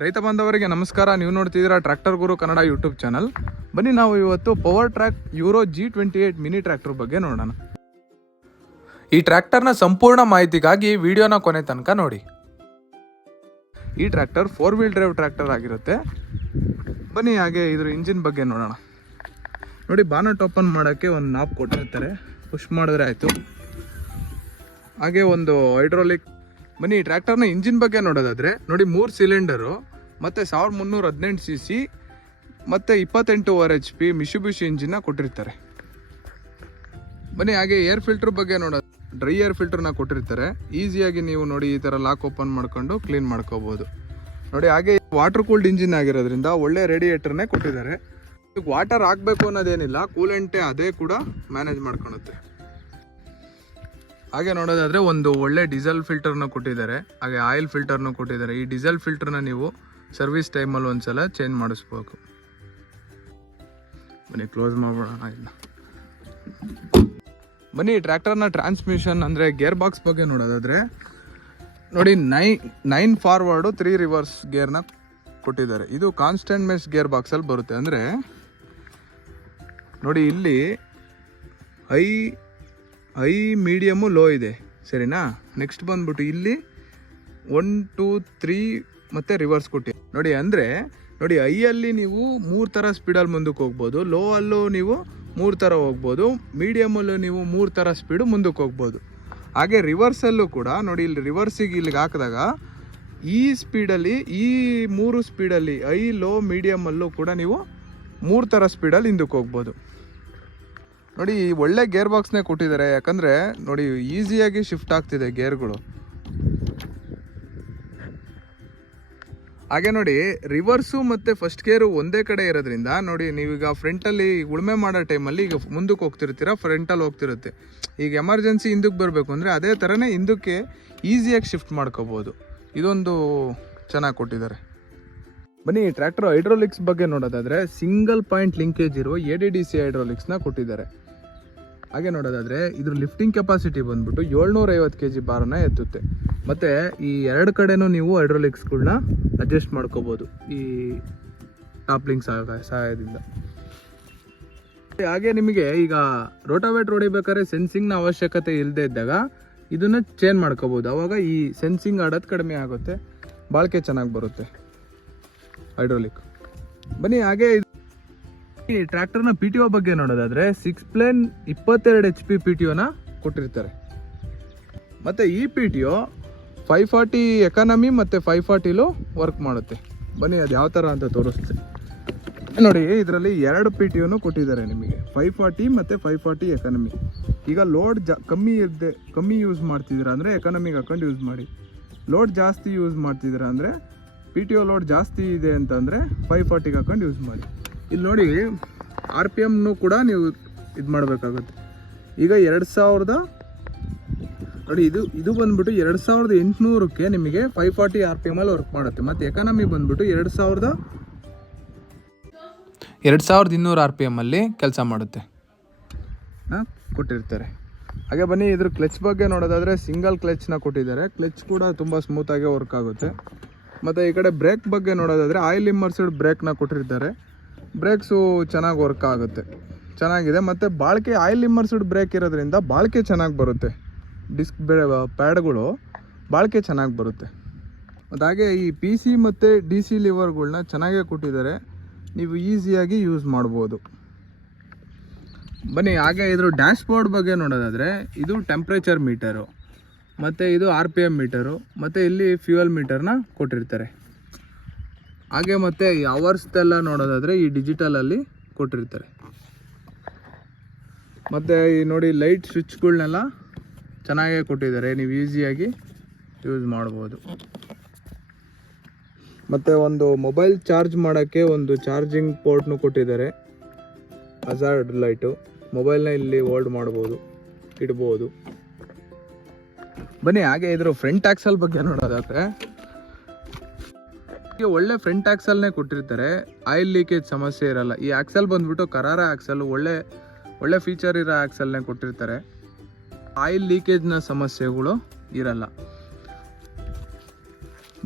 ರೈತ ಬಾಂಧವರಿಗೆ ನಮಸ್ಕಾರ. ನೀವು ನೋಡ್ತಿದ್ದೀರಾ tractor Guru Kannada YouTube channel. ಬನ್ನಿ ನಾವು ಇವತ್ತು Powertrac Euro G twenty eight mini tractor ಬಗ್ಗೆ ನೋಡೋಣ. ಈ ಟ್ರ್ಯಾಕ್ಟರ್ನ ಸಂಪೂರ್ಣ ಮಾಹಿತಿಗಾಗಿ ವಿಡಿಯೋನ ಕೊನೆ ತನಕ ನೋಡಿ. ಈ tractor four wheel drive tractor ಆಗಿರುತ್ತೆ. ಬನ್ನಿ ಹಾಗೆ ಇದ್ರ ಇಂಜಿನ್ ಬಗ್ಗೆ ನೋಡೋಣ. ನೋಡಿ, ಬಾನಟ್ ಓಪನ್ ಮಾಡೋಕ್ಕೆ ಒಂದು ನಾಪ್ ಕೊಟ್ಟಿರ್ತಾರೆ. ಪುಷ್ ಮಾಡಿದ್ರೆ ಆಯಿತು. ಹಾಗೆ ಒಂದು ಹೈಡ್ರೋಲಿಕ್ ಬನ್ನಿ, ಈ ಟ್ರ್ಯಾಕ್ಟರ್ನ ಇಂಜಿನ್ ಬಗ್ಗೆ ನೋಡೋದಾದ್ರೆ, ನೋಡಿ ಮೂರು ಸಿಲಿಂಡರು ಮತ್ತು ಸಾವಿರದ ಮುನ್ನೂರ ಹದಿನೆಂಟು ಸಿ ಸಿ ಮತ್ತು ಇಪ್ಪತ್ತೆಂಟು ಆರ್ ಎಚ್ ಪಿ ಮಿಶುಬಿಶಿ ಇಂಜಿನ್ನ ಕೊಟ್ಟಿರ್ತಾರೆ. ಬನ್ನಿ, ಹಾಗೆ ಏರ್ ಫಿಲ್ಟರ್ ಬಗ್ಗೆ ನೋಡೋದು ಡ್ರೈ ಏರ್ ಫಿಲ್ಟರ್ನ ಕೊಟ್ಟಿರ್ತಾರೆ. ಈಸಿಯಾಗಿ ನೀವು ನೋಡಿ ಈ ಥರ ಲಾಕ್ ಓಪನ್ ಮಾಡ್ಕೊಂಡು ಕ್ಲೀನ್ ಮಾಡ್ಕೋಬೋದು. ನೋಡಿ, ಹಾಗೆ ವಾಟರ್ ಕೂಲ್ಡ್ ಇಂಜಿನ್ ಆಗಿರೋದ್ರಿಂದ ಒಳ್ಳೆ ರೇಡಿಯೇಟರ್ನೇ ಕೊಟ್ಟಿದ್ದಾರೆ. ವಾಟರ್ ಹಾಕಬೇಕು ಅನ್ನೋದೇನಿಲ್ಲ ಕೂಲೆಂಟೇ ಅದೇ ಕೂಡ ಮ್ಯಾನೇಜ್ ಮಾಡ್ಕೊಳುತ್ತೆ. ಹಾಗೆ ನೋಡೋದಾದರೆ ಒಂದು ಒಳ್ಳೆ ಡೀಸೆಲ್ ಫಿಲ್ಟರ್ನ ಕೊಟ್ಟಿದ್ದಾರೆ. ಹಾಗೆ ಆಯಿಲ್ ಫಿಲ್ಟರ್ನ ಕೊಟ್ಟಿದ್ದಾರೆ. ಈ ಡೀಸೆಲ್ ಫಿಲ್ಟರ್ನ ನೀವು ಸರ್ವಿಸ್ ಟೈಮಲ್ಲಿ ಒಂದ್ಸಲ ಚೇಂಜ್ ಮಾಡಿಸ್ಬೇಕು. ಬನ್ನಿ ಕ್ಲೋಸ್ ಮಾಡೋಣ ಬನ್ನಿ ಟ್ರ್ಯಾಕ್ಟರ್ನ ಟ್ರಾನ್ಸ್ಮಿಷನ್ ಅಂದರೆ ಗೇರ್ ಬಾಕ್ಸ್ ಬಗ್ಗೆ ನೋಡೋದಾದರೆ, ನೋಡಿ ನೈ ನೈನ್ ಫಾರ್ವರ್ಡು ತ್ರೀ ರಿವರ್ಸ್ ಗೇರ್ನ ಕೊಟ್ಟಿದ್ದಾರೆ. ಇದು ಕಾನ್ಸ್ಟೆಂಟ್ ಮೆಸ್ ಗೇರ್ ಬಾಕ್ಸಲ್ಲಿ ಬರುತ್ತೆ. ಅಂದರೆ, ನೋಡಿ ಇಲ್ಲಿ ಐ ಐ ಮೀಡಿಯಮು ಲೋ ಇದೆ. ಸರಿನಾ? ನೆಕ್ಸ್ಟ್ ಬಂದ್ಬಿಟ್ಟು ಇಲ್ಲಿ ಒನ್ ಟೂ ತ್ರೀ ಮತ್ತು ರಿವರ್ಸ್ ಕೊಟ್ಟಿ ನೋಡಿ, ಅಂದರೆ ನೋಡಿ ಐಯಲ್ಲಿ ನೀವು ಮೂರು ಥರ ಸ್ಪೀಡಲ್ಲಿ ಮುಂದಕ್ಕೆ ಹೋಗ್ಬೋದು ಲೋ ಅಲ್ಲೂ ನೀವು ಮೂರು ಥರ ಹೋಗ್ಬೋದು ಮೀಡಿಯಮಲ್ಲೂ ನೀವು ಮೂರು ಥರ ಸ್ಪೀಡು ಮುಂದಕ್ಕೆ ಹೋಗ್ಬೋದು. ಹಾಗೆ ರಿವರ್ಸಲ್ಲೂ ಕೂಡ, ನೋಡಿ, ಇಲ್ಲಿ ರಿವರ್ಸಿಗೆ ಇಲ್ಲಿಗೆ ಹಾಕಿದಾಗ ಈ ಸ್ಪೀಡಲ್ಲಿ ಈ ಮೂರು ಸ್ಪೀಡಲ್ಲಿ ಐ ಲೋ ಮೀಡಿಯಮಲ್ಲೂ ಕೂಡ ನೀವು ಮೂರು ಥರ ಸ್ಪೀಡಲ್ಲಿ ಹಿಂದಕ್ಕೆ ಹೋಗ್ಬೋದು. ನೋಡಿ ಒಳ್ಳೆ ಗೇರ್ ಬಾಕ್ಸ್ನೇ ಕೊಟ್ಟಿದ್ದಾರೆ. ಯಾಕಂದರೆ, ನೋಡಿ, ಈಸಿಯಾಗಿ ಶಿಫ್ಟ್ ಆಗ್ತಿದೆ ಗೇರ್ಗಳು. ಹಾಗೆ ನೋಡಿ, ರಿವರ್ಸು ಮತ್ತು ಫಸ್ಟ್ ಗೇರು ಒಂದೇ ಕಡೆ ಇರೋದ್ರಿಂದ, ನೋಡಿ, ನೀವೀಗ ಫ್ರಂಟಲ್ಲಿ ಉಳುಮೆ ಮಾಡೋ ಟೈಮಲ್ಲಿ ಈಗ ಮುಂದಕ್ಕೆ ಹೋಗ್ತಿರ್ತೀರ, ಫ್ರಂಟಲ್ಲಿ ಹೋಗ್ತಿರುತ್ತೆ. ಈಗ ಎಮರ್ಜೆನ್ಸಿ ಹಿಂದಕ್ಕೆ ಬರಬೇಕು ಅಂದರೆ ಅದೇ ಥರನೇ ಹಿಂದಕ್ಕೆ ಈಸಿಯಾಗಿ ಶಿಫ್ಟ್ ಮಾಡ್ಕೋಬೋದು. ಇದೊಂದು ಚೆನ್ನಾಗಿ ಕೊಟ್ಟಿದ್ದಾರೆ. ಬನ್ನಿ ಟ್ರ್ಯಾಕ್ಟರ್ ಹೈಡ್ರೋಲಿಕ್ಸ್ ಬಗ್ಗೆ ನೋಡೋದಾದ್ರೆ, ಸಿಂಗಲ್ ಪಾಯಿಂಟ್ ಲಿಂಕೇಜ್ ಇರುವ ಎ ಡಿ ಡಿ ಸಿ ಹೈಡ್ರೋಲಿಕ್ಸ್ನ ಕೊಟ್ಟಿದ್ದಾರೆ. ಹಾಗೆ ನೋಡೋದಾದ್ರೆ ಇದ್ರ ಲಿಫ್ಟಿಂಗ್ ಕೆಪಾಸಿಟಿ ಬಂದ್ಬಿಟ್ಟು ಏಳ್ನೂರ ಐವತ್ತು ಕೆ ಜಿ ಬಾರನ್ನ ಎತ್ತುತ್ತೆ. ಮತ್ತು ಈ ಎರಡು ಕಡೆನೂ ನೀವು ಹೈಡ್ರೋಲಿಕ್ಸ್ಗಳನ್ನ ಅಡ್ಜಸ್ಟ್ ಮಾಡ್ಕೋಬೋದು ಈ ಟಾಪ್ಲಿಂಗ್ ಸಹಾಯದಿಂದ. ಹಾಗೆ ನಿಮಗೆ ಈಗ ರೋಟಾವೇಟ್ ಹೊಡಿಬೇಕಾದ್ರೆ ಸೆನ್ಸಿಂಗ್ನ ಅವಶ್ಯಕತೆ ಇಲ್ಲದೆ ಇದ್ದಾಗ ಇದನ್ನ ಚೇಂಜ್ ಮಾಡ್ಕೋಬೋದು. ಅವಾಗ ಈ ಸೆನ್ಸಿಂಗ್ ಆಡೋದು ಕಡಿಮೆ ಆಗುತ್ತೆ. ಬಾಳಿಕೆ ಚೆನ್ನಾಗಿ ಬರುತ್ತೆ. ಹೈಡ್ರೋಲಿಕ್ ಬನ್ನಿ, ಹಾಗೆ ಈ ಟ್ರ್ಯಾಕ್ಟರ್ನ ಪಿ ಟಿ ಬಗ್ಗೆ ನೋಡೋದಾದ್ರೆ ಸಿಕ್ಸ್ ಪ್ಲೇನ್ ಇಪ್ಪತ್ತೆರಡು ಎಚ್ ಪಿ ಪಿ ಟಿ ಕೊಟ್ಟಿರ್ತಾರೆ. ಮತ್ತು ಈ P T five forty economy ಮತ್ತು ಫೈವ್ ಫಾರ್ಟಿಲೂ ವರ್ಕ್ ಮಾಡುತ್ತೆ. ಬನ್ನಿ ಅದು ಯಾವ ಥರ ಅಂತ ತೋರಿಸ್ತೀನಿ. ನೋಡಿ, ಇದರಲ್ಲಿ ಎರಡು ಪಿ ಟಿ ಒನು ಕೊಟ್ಟಿದ್ದಾರೆ ನಿಮಗೆ. ಫೈವ್ ಫಾರ್ಟಿ ಮತ್ತು ಫೈವ್ ಫಾರ್ಟಿ ಎಕಾನಮಿ ಈಗ ಲೋಡ್ ಜಾ, ಕಮ್ಮಿ ಇದ್ದೆ, ಕಮ್ಮಿ ಯೂಸ್ ಮಾಡ್ತಿದ್ದೀರಾ ಅಂದರೆ ಎಕಾನಮಿಗೆ ಹಾಕೊಂಡು ಯೂಸ್ ಮಾಡಿ. ಲೋಡ್ ಜಾಸ್ತಿ ಯೂಸ್ ಮಾಡ್ತಿದ್ದೀರಾ ಅಂದರೆ ಪಿ ಟಿ ಒ ಲೋಡ್ ಜಾಸ್ತಿ ಇದೆ ಅಂತಂದರೆ ಫೈವ್ ಫಾರ್ಟಿಗೆ ಹಾಕೊಂಡು ಯೂಸ್ ಮಾಡಿ. ಇಲ್ಲಿ ನೋಡಿ ಆರ್ ಪಿ ಎಮ್ನು ಕೂಡ ನೀವು ಇದು ಮಾಡಬೇಕಾಗುತ್ತೆ. ಈಗ ಎರಡು ಸಾವಿರದ, ನೋಡಿ ಇದು ಇದು ಬಂದ್ಬಿಟ್ಟು ಎರಡು ಸಾವಿರದ ಎಂಟುನೂರಕ್ಕೆ ನಿಮಗೆ ಫೈವ್ ಫಾರ್ಟಿ ಆರ್ ಪಿ ಎಮಲ್ಲಿ ವರ್ಕ್ ಮಾಡುತ್ತೆ. ಮತ್ತು ಎಕಾನಮಿ ಬಂದ್ಬಿಟ್ಟು ಎರಡು ಸಾವಿರದ ಎರಡು ಸಾವಿರದ ಇನ್ನೂರು ಆರ್ ಪಿ ಎಮ್ಮಲ್ಲಿ ಕೆಲಸ ಮಾಡುತ್ತೆ. ಹಾಂ ಕೊಟ್ಟಿರ್ತಾರೆ. ಹಾಗೆ ಬನ್ನಿ, ಇದ್ರ ಕ್ಲಚ್ ಬಗ್ಗೆ ನೋಡೋದಾದರೆ ಸಿಂಗಲ್ ಕ್ಲಚ್ನ ಕೊಟ್ಟಿದ್ದಾರೆ. ಕ್ಲಚ್ ಕೂಡ ತುಂಬ ಸ್ಮೂತಾಗಿ ವರ್ಕ್ ಆಗುತ್ತೆ. ಮತ್ತು ಈ ಕಡೆ ಬ್ರೇಕ್ ಬಗ್ಗೆ ನೋಡೋದಾದರೆ ಆಯಿಲ್ ಇಮ್ಮರ್ಸ್ಡ್ ಬ್ರೇಕ್ನ ಕೊಟ್ಟಿರ್ತಾರೆ. ಬ್ರೇಕ್ಸು ಚೆನ್ನಾಗಿ ವರ್ಕ್ ಆಗುತ್ತೆ. ಚೆನ್ನಾಗಿದೆ. ಮತ್ತು ಬಾಳಿಕೆ ಆಯಿಲ್ ಇಮ್ಮರ್ಸಡ್ ಬ್ರೇಕ್ ಇರೋದ್ರಿಂದ ಬಾಳಿಕೆ ಚೆನ್ನಾಗಿ ಬರುತ್ತೆ. ಡಿಸ್ಕ್ ಪ್ಯಾಡ್ಗಳು ಬಾಳಿಕೆ ಚೆನ್ನಾಗಿ ಬರುತ್ತೆ. ಮತ್ತು ಹಾಗೆ ಈ ಪಿ ಸಿ ಮತ್ತು ಡಿ ಸಿ ಲಿವರ್ಗಳನ್ನ ಚೆನ್ನಾಗೇ ಕೊಟ್ಟಿದ್ದಾರೆ. ನೀವು ಈಸಿಯಾಗಿ ಯೂಸ್ ಮಾಡ್ಬೋದು. ಬನ್ನಿ, ಹಾಗೆ ಇದ್ರ ಡ್ಯಾಶ್ ಬೋರ್ಡ್ ಬಗ್ಗೆ ನೋಡೋದಾದರೆ, ಇದು ಟೆಂಪ್ರೇಚರ್ ಮೀಟರು ಮತ್ತು ಇದು ಆರ್ ಪಿ ಎಂ ಮೀಟರು ಮತ್ತು ಇಲ್ಲಿ ಫ್ಯೂಯಲ್ ಮೀಟರ್ನ ಕೊಟ್ಟಿರ್ತಾರೆ. ಹಾಗೆ ಮತ್ತು ಅವರ್ಸ್ದೆಲ್ಲ ನೋಡೋದಾದರೆ ಈ ಡಿಜಿಟಲಲ್ಲಿ ಕೊಟ್ಟಿರ್ತಾರೆ. ಮತ್ತು ಈ ನೋಡಿ ಲೈಟ್ ಸ್ವಿಚ್ಗಳ್ನೆಲ್ಲ ಚೆನ್ನಾಗೇ ಕೊಟ್ಟಿದ್ದಾರೆ. ನೀವು ಈಸಿಯಾಗಿ ಯೂಸ್ ಮಾಡ್ಬೋದು. ಮತ್ತು ಒಂದು ಮೊಬೈಲ್ ಚಾರ್ಜ್ ಮಾಡೋಕ್ಕೆ ಒಂದು ಚಾರ್ಜಿಂಗ್ ಪೋರ್ಟ್ನು ಕೊಟ್ಟಿದ್ದಾರೆ. ಹಜಾರ್ಡ್ ಲೈಟು ಮೊಬೈಲ್ನ ಇಲ್ಲಿ ಹೋಲ್ಡ್ ಮಾಡ್ಬೋದು, ಇಡ್ಬೋದು. ಬನ್ನಿ, ಹಾಗೆ ಇದ್ರ ಫ್ರಂಟ್ ಆಕ್ಸಲ್ ಬಗ್ಗೆ ನೋಡೋದಾದ್ರೆ ಒಳ್ಳೆ ಫ್ರಂಟ್ ಆಕ್ಸಲ್ನೇ ಕೊಟ್ಟಿರ್ತಾರೆ? ಆಯಿಲ್ ಲೀಕೇಜ್ ಸಮಸ್ಯೆ ಇರಲ್ಲ. ಈ ಆಕ್ಸಲ್ ಬಂದ್ಬಿಟ್ಟು ಕರಾರ ಆಕ್ಸಲ್ ಒಳ್ಳೆ ಒಳ್ಳೆ ಫೀಚರ್ ಇರೋ ಆಕ್ಸಲ್ನೇ ಕೊಟ್ಟಿರ್ತಾರೆ. ಆಯಿಲ್ ಲೀಕೇಜ್ನ ಸಮಸ್ಯೆಗಳು ಇರಲ್ಲ.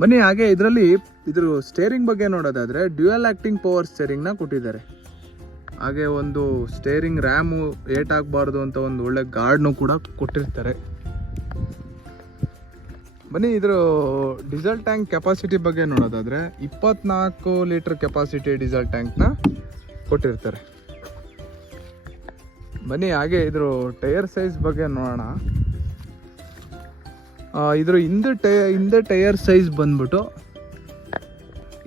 ಬನ್ನಿ, ಹಾಗೆ ಇದರಲ್ಲಿ ಇದ್ರ ಸ್ಟೇರಿಂಗ್ ಬಗ್ಗೆ ನೋಡೋದಾದ್ರೆ ಡ್ಯುಯಲ್ ಆಕ್ಟಿಂಗ್ ಪವರ್ ಸ್ಟೇರಿಂಗ್ನ ಕೊಟ್ಟಿದ್ದಾರೆ. ಹಾಗೆ ಒಂದು ಸ್ಟೇರಿಂಗ್ ರ್ಯಾಮು ಏಟ್ ಆಗಬಾರ್ದು ಅಂತ ಒಂದು ಒಳ್ಳೆ ಗಾರ್ಡ್ನು ಕೂಡ ಕೊಟ್ಟಿರ್ತಾರೆ. ಬನ್ನಿ, ಇದ್ರ ಡೀಸೆಲ್ ಟ್ಯಾಂಕ್ ಕೆಪಾಸಿಟಿ ಬಗ್ಗೆ ನೋಡೋದಾದ್ರೆ ಇಪ್ಪತ್ನಾಲ್ಕು ಲೀಟರ್ ಕೆಪಾಸಿಟಿ ಡೀಸೆಲ್ ಟ್ಯಾಂಕ್ನ ಕೊಟ್ಟಿರ್ತಾರೆ. ಬನ್ನಿ, ಹಾಗೆ ಇದ್ರ ಟೈರ್ ಸೈಜ್ ಬಗ್ಗೆ ನೋಡೋಣ. ಇದ್ರ ಹಿಂದೆ ಟೈ, ಹಿಂದೆ ಟೈರ್ ಸೈಜ್ ಬಂದ್ಬಿಟ್ಟು,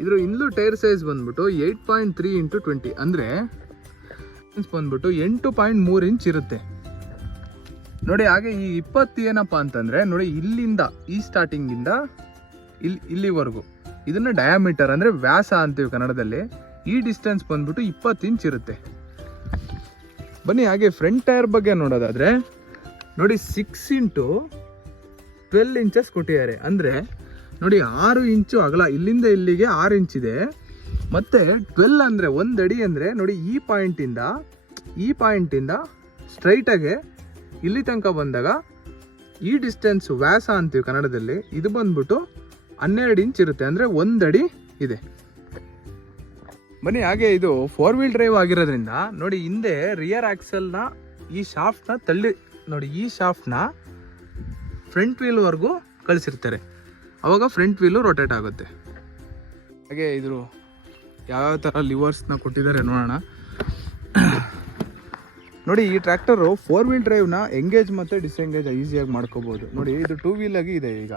ಇದ್ರ ಹಿಂದ್ಲು ಟೈರ್ ಸೈಜ್ ಬಂದ್ಬಿಟ್ಟು eight point three into twenty ಅಂದರೆ ಬಂದ್ಬಿಟ್ಟು ಎಂಟು ಪಾಯಿಂಟ್ ಮೂರು ಇಂಚ್ ಇರುತ್ತೆ. ನೋಡಿ, ಹಾಗೆ ಈ ಇಪ್ಪತ್ತು ಏನಪ್ಪ ಅಂತಂದ್ರೆ, ನೋಡಿ, ಇಲ್ಲಿಂದ, ಈ ಸ್ಟಾರ್ಟಿಂಗಿಂದ ಇಲ್ಲಿ ಇಲ್ಲಿವರೆಗೂ. ಇದನ್ನ ಡಯಾಮೀಟರ್ ಅಂದ್ರೆ ವ್ಯಾಸ ಅಂತೀವಿ ಕನ್ನಡದಲ್ಲಿ. ಈ ಡಿಸ್ಟೆನ್ಸ್ ಬಂದ್ಬಿಟ್ಟು ಇಪ್ಪತ್ತು ಇಂಚ್ ಇರುತ್ತೆ. ಬನ್ನಿ, ಹಾಗೆ ಫ್ರಂಟ್ ಟೈರ್ ಬಗ್ಗೆ ನೋಡೋದಾದ್ರೆ, ನೋಡಿ ಸಿಕ್ಸ್ ಇಂಟು ಟ್ವೆಲ್ ಇಂಚಸ್ ಕೊಟ್ಟಿದ್ದಾರೆ. ಅಂದರೆ, ನೋಡಿ, ಆರು ಇಂಚು ಅಗಲ, ಇಲ್ಲಿಂದ ಇಲ್ಲಿಗೆ ಆರು ಇಂಚ್ ಇದೆ. ಮತ್ತೆ ಟ್ವೆಲ್ ಅಂದರೆ ಒಂದು ಅಡಿ ಅಂದರೆ, ನೋಡಿ, ಈ ಪಾಯಿಂಟಿಂದ ಈ ಪಾಯಿಂಟಿಂದ ಸ್ಟ್ರೈಟಾಗೆ ಇಲ್ಲಿ ತನಕ ಬಂದಾಗ ಈ ಡಿಸ್ಟೆನ್ಸ್ ವ್ಯಾಸ ಅಂತೀವಿ ಕನ್ನಡದಲ್ಲಿ, ಇದು ಬಂದ್ಬಿಟ್ಟು ಹನ್ನೆರಡು ಇಂಚ್ ಇರುತ್ತೆ. ಅಂದರೆ ಒಂದಡಿ ಇದೆ. ಬನ್ನಿ, ಹಾಗೆ ಇದು ಫೋರ್ ವೀಲ್ ಡ್ರೈವ್ ಆಗಿರೋದ್ರಿಂದ ನೋಡಿ ಹಿಂದೆ ರಿಯರ್ ಆಕ್ಸೆಲ್ನ ಈ ಶಾಫ್ಟ್ನ ತಳ್ಳಿ, ನೋಡಿ ಈ ಶಾಫ್ಟ್ನ ಫ್ರಂಟ್ ವೀಲ್ವರೆಗೂ ಕಳಿಸಿರ್ತಾರೆ. ಅವಾಗ ಫ್ರಂಟ್ ವೀಲು ರೊಟೇಟ್ ಆಗುತ್ತೆ. ಹಾಗೆ ಇದ್ರು ಯಾವ್ಯಾವ ಥರ ಲಿವರ್ಸ್ನ ಕೊಟ್ಟಿದ್ದಾರೆ ನೋಡೋಣ. ನೋಡಿ, ಈ ಟ್ರ್ಯಾಕ್ಟರು ಫೋರ್ ವೀಲ್ ಡ್ರೈವ್ನ ಎಂಗೇಜ್ ಮತ್ತು ಡಿಸ್ಎಂಗೇಜ್ ಈಸಿಯಾಗಿ ಮಾಡ್ಕೋಬೋದು. ನೋಡಿ, ಇದು ಟೂ ವೀಲಾಗಿ ಇದೆ ಈಗ.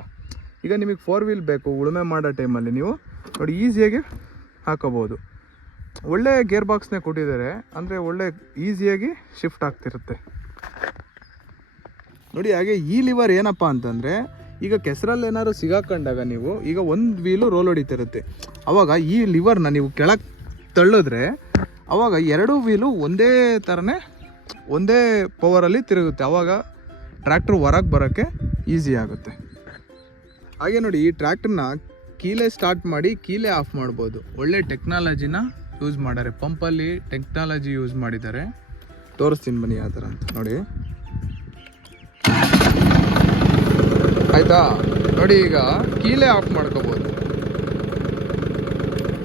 ಈಗ ನಿಮಗೆ ಫೋರ್ ವೀಲ್ ಬೇಕು, ಉಳುಮೆ ಮಾಡೋ ಟೈಮಲ್ಲಿ ನೀವು ನೋಡಿ ಈಸಿಯಾಗಿ ಹಾಕೋಬೋದು. ಒಳ್ಳೆ ಗೇರ್ ಬಾಕ್ಸ್ನೇ ಕೊಟ್ಟಿದ್ದಾರೆ, ಅಂದರೆ ಒಳ್ಳೆ ಈಸಿಯಾಗಿ ಶಿಫ್ಟ್ ಆಗ್ತಿರುತ್ತೆ. ನೋಡಿ, ಹಾಗೆ ಈ ಲಿವರ್ ಏನಪ್ಪ ಅಂತಂದರೆ, ಈಗ ಕೆಸರಲ್ಲಿ ಏನಾದ್ರು ಸಿಗಾಕೊಂಡಾಗ ನೀವು ಈಗ ಒಂದು ವೀಲು ರೋಲ್ ಹೊಡಿತಿರುತ್ತೆ. ಆವಾಗ ಈ ಲಿವರ್ನ ನೀವು ಕೆಳಗೆ ತಳ್ಳಿದ್ರೆ, ಅವಾಗ ಎರಡು ವೀಲು ಒಂದೇ ಥರನೇ ಒಂದೇ ಪವರಲ್ಲಿ ತಿರುಗುತ್ತೆ. ಆವಾಗ ಟ್ರ್ಯಾಕ್ಟ್ರ್ ಹೊರಗೆ ಬರೋಕ್ಕೆ ಈಸಿ ಆಗುತ್ತೆ. ಹಾಗೆ ನೋಡಿ, ಈ ಟ್ರ್ಯಾಕ್ಟರ್ನ ಕೀಲೆ ಸ್ಟಾರ್ಟ್ ಮಾಡಿ ಕೀಲೆ ಆಫ್ ಮಾಡ್ಬೋದು. ಒಳ್ಳೆ ಟೆಕ್ನಾಲಜಿನ ಯೂಸ್ ಮಾಡ್ಯಾರೆ ಪಂಪಲ್ಲಿ ಟೆಕ್ನಾಲಜಿ ಯೂಸ್ ಮಾಡಿದ್ದಾರೆ. ತೋರಿಸ್ತೀನಿ ಬನ್ನಿ ಆ ಥರ ನೋಡಿ. ಆಯ್ತಾ? ನೋಡಿ ಈಗ ಕೀಲೆ ಆಫ್ ಮಾಡ್ಕೋಬೋದು.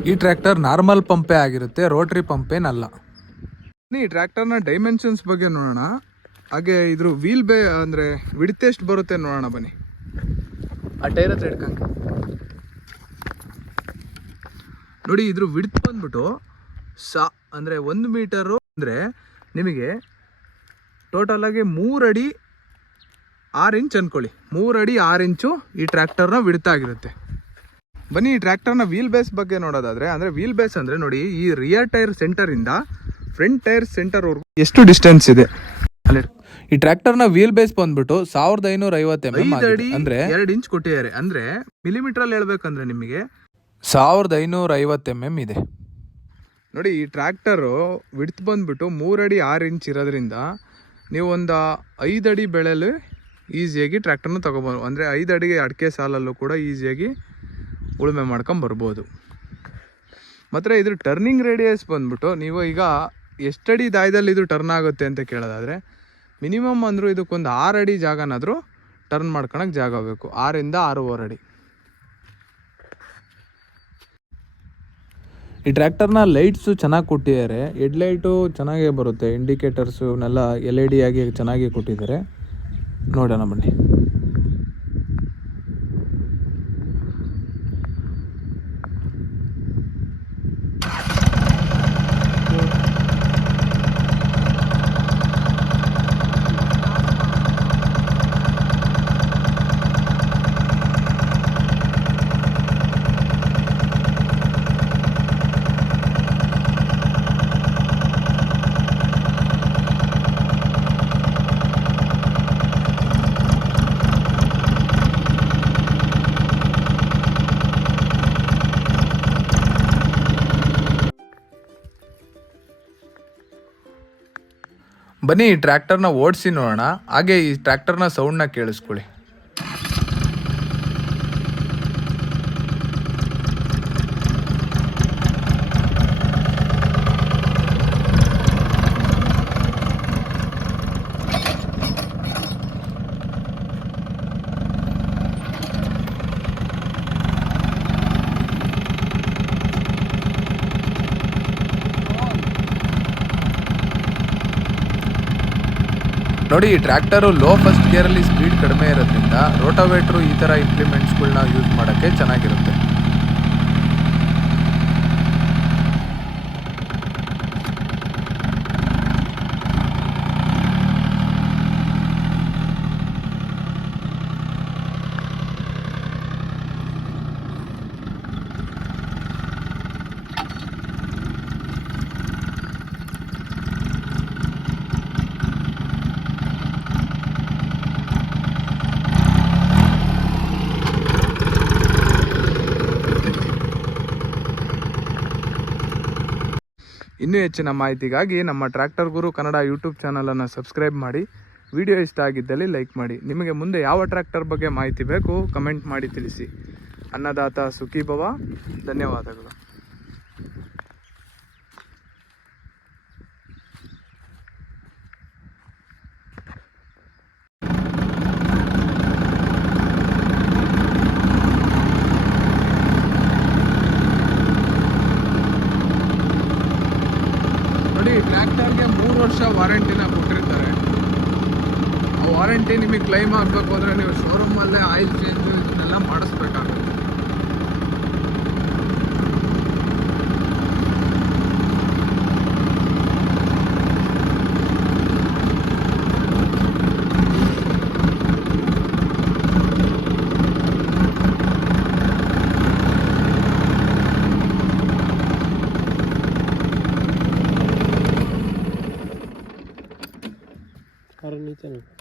ಈ ಟ್ರ್ಯಾಕ್ಟರ್ ನಾರ್ಮಲ್ ಪಂಪೇ ಆಗಿರುತ್ತೆ ರೋಟ್ರಿ ಪಂಪೇನಲ್ಲ ಈ ಟ್ರ್ಯಾಕ್ಟರ್ನ ಡೈಮೆನ್ಷನ್ಸ್ ಬಗ್ಗೆ ನೋಡೋಣ. ಹಾಗೆ ಇದ್ರ ವೀಲ್ ಬೇ ಅಂದರೆ ವಿಡ್ತ್ ಎಷ್ಟು ಬರುತ್ತೆ ನೋಡೋಣ ಬನ್ನಿ. ಆ ಟೈರ್ ಹತ್ರ ಹಿಡ್ಕಂಗೆ ನೋಡಿ, ಇದ್ರ ವಿಡ್ತ್ ಬಂದ್ಬಿಟ್ಟು ಸಾ ಅಂದರೆ ಒಂದು ಮೀಟರು ಅಂದರೆ ನಿಮಗೆ ಟೋಟಲ್ ಆಗಿ ಮೂರು ಅಡಿ ಆರು ಇಂಚ್ ಅನ್ಕೊಳ್ಳಿ. ಮೂರಡಿ ಆರು ಇಂಚು ಈ ಟ್ರ್ಯಾಕ್ಟರ್ನ ವಿಡ್ತಾಗಿರುತ್ತೆ ಬನ್ನಿ, ಈ ಟ್ರ್ಯಾಕ್ಟರ್ನ ವೀಲ್ ಬೇಸ್ ಬಗ್ಗೆ ನೋಡೋದಾದ್ರೆ, ಅಂದರೆ ವೀಲ್ ಬೇಸ್ ಅಂದರೆ ನೋಡಿ, ಈ ರಿಯರ್ ಟೈರ್ ಸೆಂಟರಿಂದ ಫ್ರಂಟ್ ಟೈರ್ ಸೆಂಟರ್ವರೆಗೂ ಎಷ್ಟು ಡಿಸ್ಟೆನ್ಸ್ ಇದೆ? ಅಲ್ಲಿ ಈ ನ ವೀಲ್ ಬೇಸ್ ಬಂದ್ಬಿಟ್ಟು ಸಾವಿರದ ಐನೂರ ಐವತ್ತು ಎಂ ಅಡಿ ಅಂದ್ರೆ ಎರಡು ಇಂಚ್ ಕೊಟ್ಟಿದ್ದಾರೆ. ಅಂದ್ರೆ ಮಿಲಿಮೀಟರ್ ಅಲ್ಲಿ ಹೇಳ್ಬೇಕಂದ್ರೆ ನಿಮಗೆ ಸಾವಿರದ ಐನೂರ ಐವತ್ತು ಎಂ ಎಂ ಇದೆ. ನೋಡಿ ಈ ಟ್ರ್ಯಾಕ್ಟರು ವಿಡ್ತ್ ಬಂದ್ಬಿಟ್ಟು ಮೂರಡಿ ಆರು ಇಂಚ್ ಇರೋದ್ರಿಂದ ನೀವು ಒಂದು ಐದಡಿ ಅಡಿ ಬೆಳೆಲು ಈಸಿಯಾಗಿ ಟ್ರ್ಯಾಕ್ಟರ್ನ ತೊಗೊಬೋದು. ಅಂದರೆ ಐದು ಅಡಿಗೆ ಅಡಿಕೆ ಸಾಲಲ್ಲೂ ಕೂಡ ಈಸಿಯಾಗಿ ಉಳುಮೆ ಮಾಡ್ಕೊಂಡು ಬರ್ಬೋದು. ಮತ್ತು ಇದ್ರ ಟರ್ನಿಂಗ್ ರೇಡಿಯಸ್ ಬಂದ್ಬಿಟ್ಟು ನೀವು ಈಗ ಎಷ್ಟಡಿ ದಾಯದಲ್ಲಿ ಇದು ಟರ್ನ್ ಆಗುತ್ತೆ ಅಂತ ಕೇಳೋದಾದರೆ ಮಿನಿಮಮ್ ಅಂದರೂ ಇದಕ್ಕೊಂದು ಆರು ಅಡಿ ಜಾಗನಾದರೂ ಟರ್ನ್ ಮಾಡ್ಕೊಳಕ್ಕೆ ಜಾಗ ಬೇಕು. ಆರಿಂದ ಆರೂವರೆ ಅಡಿ. ಈ ಟ್ರ್ಯಾಕ್ಟರ್ನ ಲೈಟ್ಸು ಚೆನ್ನಾಗಿ ಕೊಟ್ಟಿದ್ದಾರೆ. ಹೆಡ್ಲೈಟು ಚೆನ್ನಾಗೇ ಬರುತ್ತೆ. ಇಂಡಿಕೇಟರ್ಸು ಇವನ್ನೆಲ್ಲ ಎಲ್ ಇ ಡಿ ಆಗಿ ಚೆನ್ನಾಗಿ ಕೊಟ್ಟಿದ್ದಾರೆ. ನೋಡೋಣ ಬನ್ನಿ. ಬನ್ನಿ ಈ ಟ್ರ್ಯಾಕ್ಟರ್ನ ಓಡಿಸಿ ನೋಡೋಣ. ಹಾಗೆ ಈ ಟ್ರ್ಯಾಕ್ಟರ್ನ ಸೌಂಡ್ನ ಕೇಳಿಸ್ಕೊಳ್ಳಿ. ನೋಡಿ ಈ ಟ್ರ್ಯಾಕ್ಟರು ಲೋ ಫಸ್ಟ್ ಗೇರಲ್ಲಿ ಸ್ಪೀಡ್ ಕಡಿಮೆ ಇರೋದ್ರಿಂದ ರೋಟೋವೇಟ್ರು ಈ ಥರ ಇಂಪ್ಲಿಮೆಂಟ್ಸ್ಗಳನ್ನ ಯೂಸ್ ಮಾಡೋಕ್ಕೆ ಚೆನ್ನಾಗಿರುತ್ತೆ. ಇನ್ನೂ ಹೆಚ್ಚಿನ ಮಾಹಿತಿಗಾಗಿ ನಮ್ಮ ಟ್ರ್ಯಾಕ್ಟರ್ ಗುರು ಕನ್ನಡ ಯೂಟ್ಯೂಬ್ ಚಾನಲನ್ನು ಸಬ್ಸ್ಕ್ರೈಬ್ ಮಾಡಿ. ವಿಡಿಯೋ ಇಷ್ಟ ಆಗಿದ್ದಲ್ಲಿ ಲೈಕ್ ಮಾಡಿ. ನಿಮಗೆ ಮುಂದೆ ಯಾವ ಟ್ರ್ಯಾಕ್ಟರ್ ಬಗ್ಗೆ ಮಾಹಿತಿ ಬೇಕು, ಕಮೆಂಟ್ ಮಾಡಿ ತಿಳಿಸಿ. ಅನ್ನದಾತ ಸುಖೀಭವ. ಧನ್ಯವಾದಗಳು. ಕಂಪ್ನಿ ಕ್ಲೈಮ್ ಆಗಬೇಕು ಅಂದರೆ ನೀವು ಶೋರೂಮಲ್ಲೇ ಆಯಿಲ್ ಚೇಂಜು ಇದನ್ನೆಲ್ಲ ಮಾಡಿಸ್ಬೇಕಾಗುತ್ತೆ. कारण नीचे नहीं